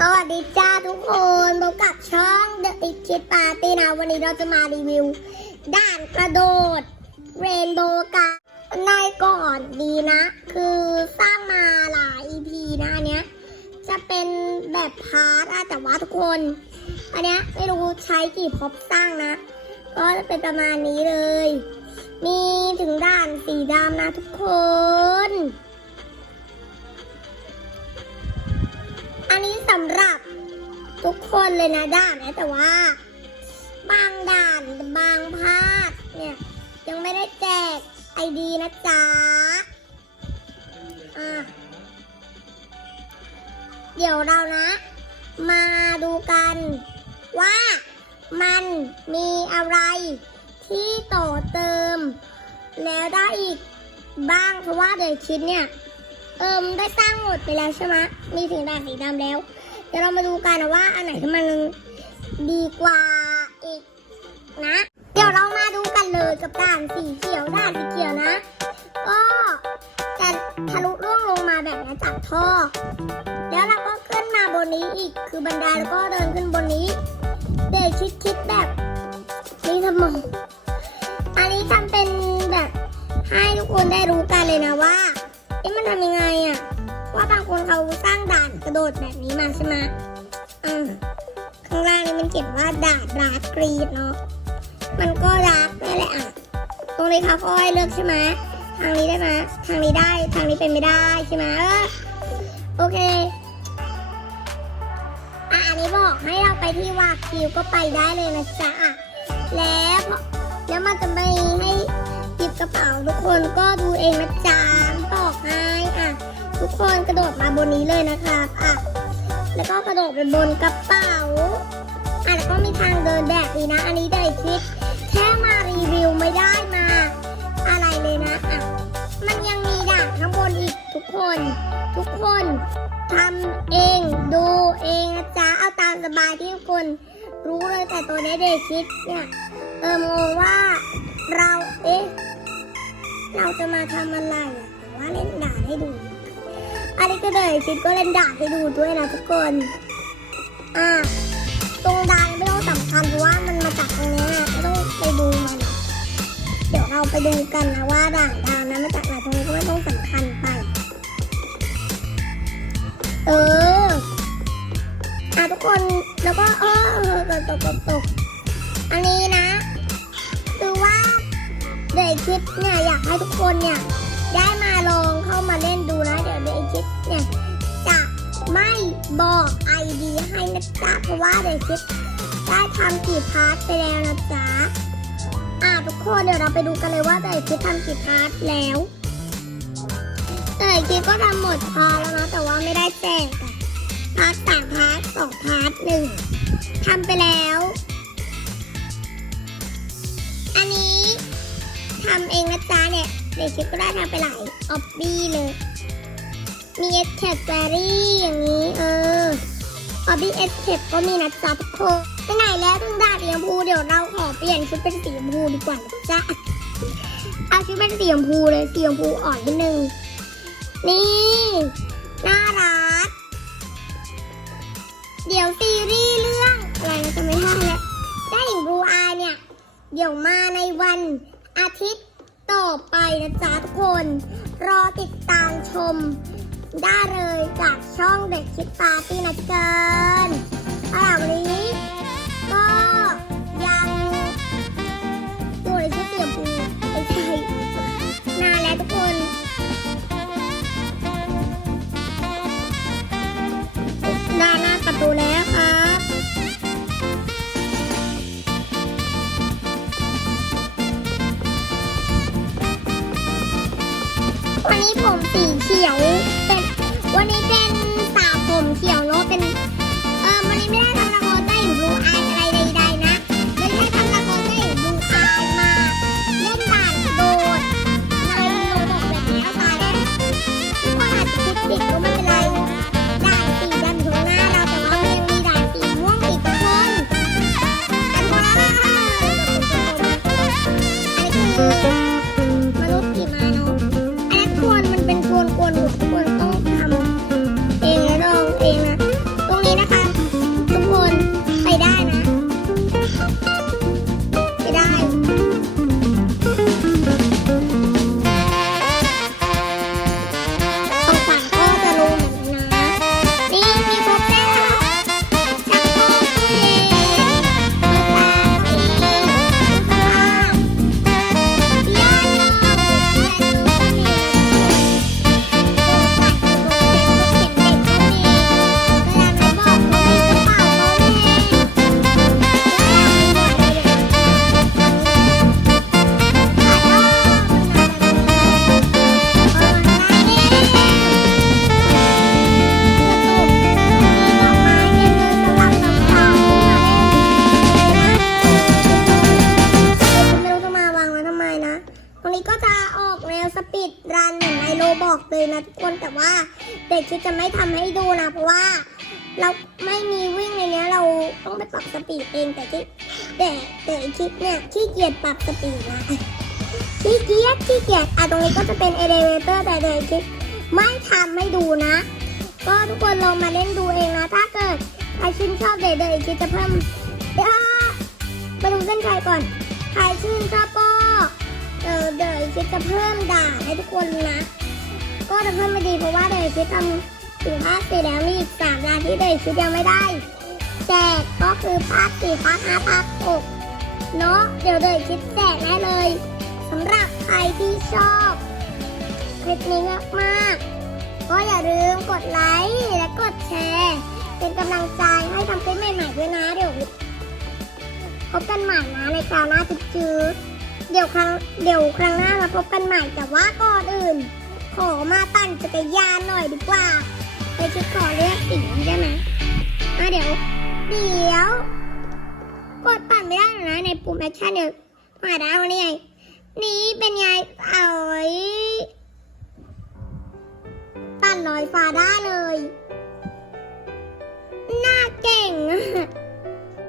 สวัสดีจ้าทุกคนพบกับช่อง The Big Kid Party นะวันนี้เราจะมารีวิว ด่านกระโดด เรนโบว์กันในก่อนดีนะ คือสร้างมาหลาย EP นะอันเนี้ย จะเป็นแบบพาร์ทอะแต่ว่าทุกคน อันเนี้ยไม่รู้ใช้กี่พร็อพสร้างนะ ก็จะเป็นประมาณนี้เลย มีถึงด่านสีดำนะทุกคนำหรับทุกคนเลยนะด่านนะแต่ว่า บางด่านบางภาคเนี่ย ยังไม่ได้แจกไอดีนะจ๊ะอะเดี๋ยวเรานะ มาดูกันว่ามันมีอะไรที่ต่อเติม แล้วได้อีกบ้างเพราะว่าเดี๋ยวชิ้นเนี่ย เอิมได้สร้างหมดไปแล้วใช่ไหมมีถึงด่านสีดำแล้ว ดี๋ยวเรามาดูกันนะว่าอันไหนที่มันดีกว่าอีกนะ เดี๋ยวเรามาดูกันเลยกับด่านสีเขียวด่านสีเขียวนะ ก็จะทะลุล่วงลงมาแบบนี้จากท่อ แล้วเราก็ขึ้นมาบนนี้อีกคือบันไดแล้วก็เดินขึ้นบนนี้เด็กคิดคิดแบบนี่สมองอันนี้ทำเป็นแบบให้ทุกคนได้รู้กันเลยนะว่าเอ๊ะมันทำยังไงอะ ว่าบางคนเขาสร้างด่านกระโดดแบบนี้มาใช่ไหมอ่าข้างล่างนี่มันเขียนว่าด่านร์กกรีดเนาะ มันก็ร์กนั่แหละอะ ตรงนี้เขาก็ให้เลือกใช่ไหมทางนี้ได้ไหมทางนี้ได้ ทางนี้เป็นไม่ได้ใช่ไหมเออโอเคอะอันนี้บอกให้เราไปที่วาคิวก็ไปได้เลยนะจ๊ะอะแล้วแล้วมันจะไม่ให้หยิบกระเป๋าทุกคนก็ดูเองนะจ๊ะบอกให้อะ ทุกคนกระโดดมาบนนี้เลยนะครับอะแล้วก็กระโดดไปบนกระเป๋าอะแล้วก็มีทางเดินแบบนี้นะ อันนี้ได้คิดแค่มารีวิวไม่ได้มา อะไรเลยนะอะมันยังมีด่านข้างบนอีกทุกคน ทุกคนทำเองดูเองนะจ๊ะเอาตามสบายที่ทุกคนรู้เลยแต่ตัวนี้เด็กคิดเนี่ยเอองงว่าเราเอ๊ะเราจะมาทำอะไรอะแต่ว่าเล่นด่านให้ดู อันนี้ก็เลยคิดก็เล่นด่านให้ดูด้วยนะทุกคน อะตรงด่านไม่ต้องสำคัญเพราะว่ามันมาจากตรงนี้ไม่ต้องไปดูมันเดี๋ยวเราไปดูกันนะว่าด่านดาวนั้นมาจากไหนตรงนี้ก็ไม่ต้องสำคัญไป เออ อะทุกคน แล้วก็เออเออตกตกตกตกอันนี้นะคือว่าเด็กคิดเนี่ยอยากให้ทุกคนเนี่ยได้มาลองเข้ามาเล่นดูนะเดี๋ยว เนี่ยจะไม่บอกไอดีให้นะจ๊ะเพราะว่าเด็กคิดได้ทำกี่พาร์ทไปแล้วนะจ๊ะอะทุกคนเดี๋ยวเราไปดูกันเลยว่าเด็กคิดทำกี่พาร์ทแล้วเด็กคิดก็ทำหมดพาร์ทแล้วนะแต่ว่าไม่ได้แจกอะพาร์ทสามพาร์ทสองพาร์ทหนึ่งทำไปแล้ว อันนี้ทำเองนะจ๊ะเนี่ยเด็กคิดก็ได้ทำไปหลายออบบี้เลย มีเอสเคปแฟรี่อย่างนี้เออออบี้เอสเคปก็มีนะจ๊ะทุกคนไปไหนแล้วถึงดาสีชมพูเดี๋ยวเราขอเปลี่ยนชุดเป็นสีชมพูดีกว่านะจ๊ะเอาชุดเป็นสีชมพูเลยสีชมพูอ่อนนิดนึงนี่น่ารักเดี๋ยวซีรีส์เรื่องอะไรนะจะไม่ได้แล้วเจ้หญิงบลูอายเนี่ย เดี๋ยวมาในวันอาทิตย์ต่อไปนะจ๊ะทุกคน รอติดตามชม ได้เลยจากช่องเด็กคิดปาร์ตี้นะเกินเอาล่ะวันนี้ ก็ยังอยู่ในชุดเสียมพูไม่ใช่นานแล้วทุกคนด้านหน้าประตูแล้วครับวันนี้ผมสีเขียวเป็น วันนี้เป็นสาวผมเขียวเนาะเป็น เออวันนี้ไม่ได้ท นะทุกคนแต่ว่าเด็กคิดจะไม่ทำให้ดูนะ เพราะว่า เราไม่มีวิ่งในนี้เราต้องไปปรับสปีดเองแต่ที่แต่แต่คิดเนี่ยขี้เกียจปรับสปีดนะขี้เกียจขี้เกียจอะตรงนี้ก็จะเป็นเอเลเวเตอร์แต่เด็กคิดไม่ทำให้ดูนะ ก็ทุกคนลองมาเล่นดูเองนะถ้าเกิดใครชื่นชอบเด็กๆคิดจะเพิ่มเดี๋ยวมาดูเส้นชัยก่อนใครชื่นชอบก็เออเดี๋ยวคิดจะเพิ่มด่าให้ทุกคนนะ ก็จะเพิ่มไม่ดีเพราะว่าเดยวคิดทำถึงภาคสี่แล้วมีอีกสามด่านที่เด็กคิดยังไม่ได้ แจกก็คือภาคสี่ภาคห้าภาคหกเนาะเดี๋ยวเด็กคิดแจกได้เลยสำหรับใครที่ชอบคลิปนี้มากๆก็อย่าลืมกดไลค์และกดแชร์ เป็นกำลังใจให้ทำคลิปใหม่ๆด้วยนะเดี๋ยวพบกันใหม่นะในคราวหน้าจืดเดี๋ยวครั้งเดี๋ยวครั้งหน้ามาพบกันใหม่แต่ว่าก่อนอื่น ขอมาปั่นจักรยานหน่อยดีกว่าไปชุดขอเลือกสีได้ไหมอะเดี๋ยว เดี๋ยว กดปั่นไม่ได้หรอกนะในปุ่มแอคชั่นเดี๋ยวหาได้วันนี้ไงนี่เป็นไงเอาไว้ปั่นลอยฟ้าได้เลย น่าเก่ง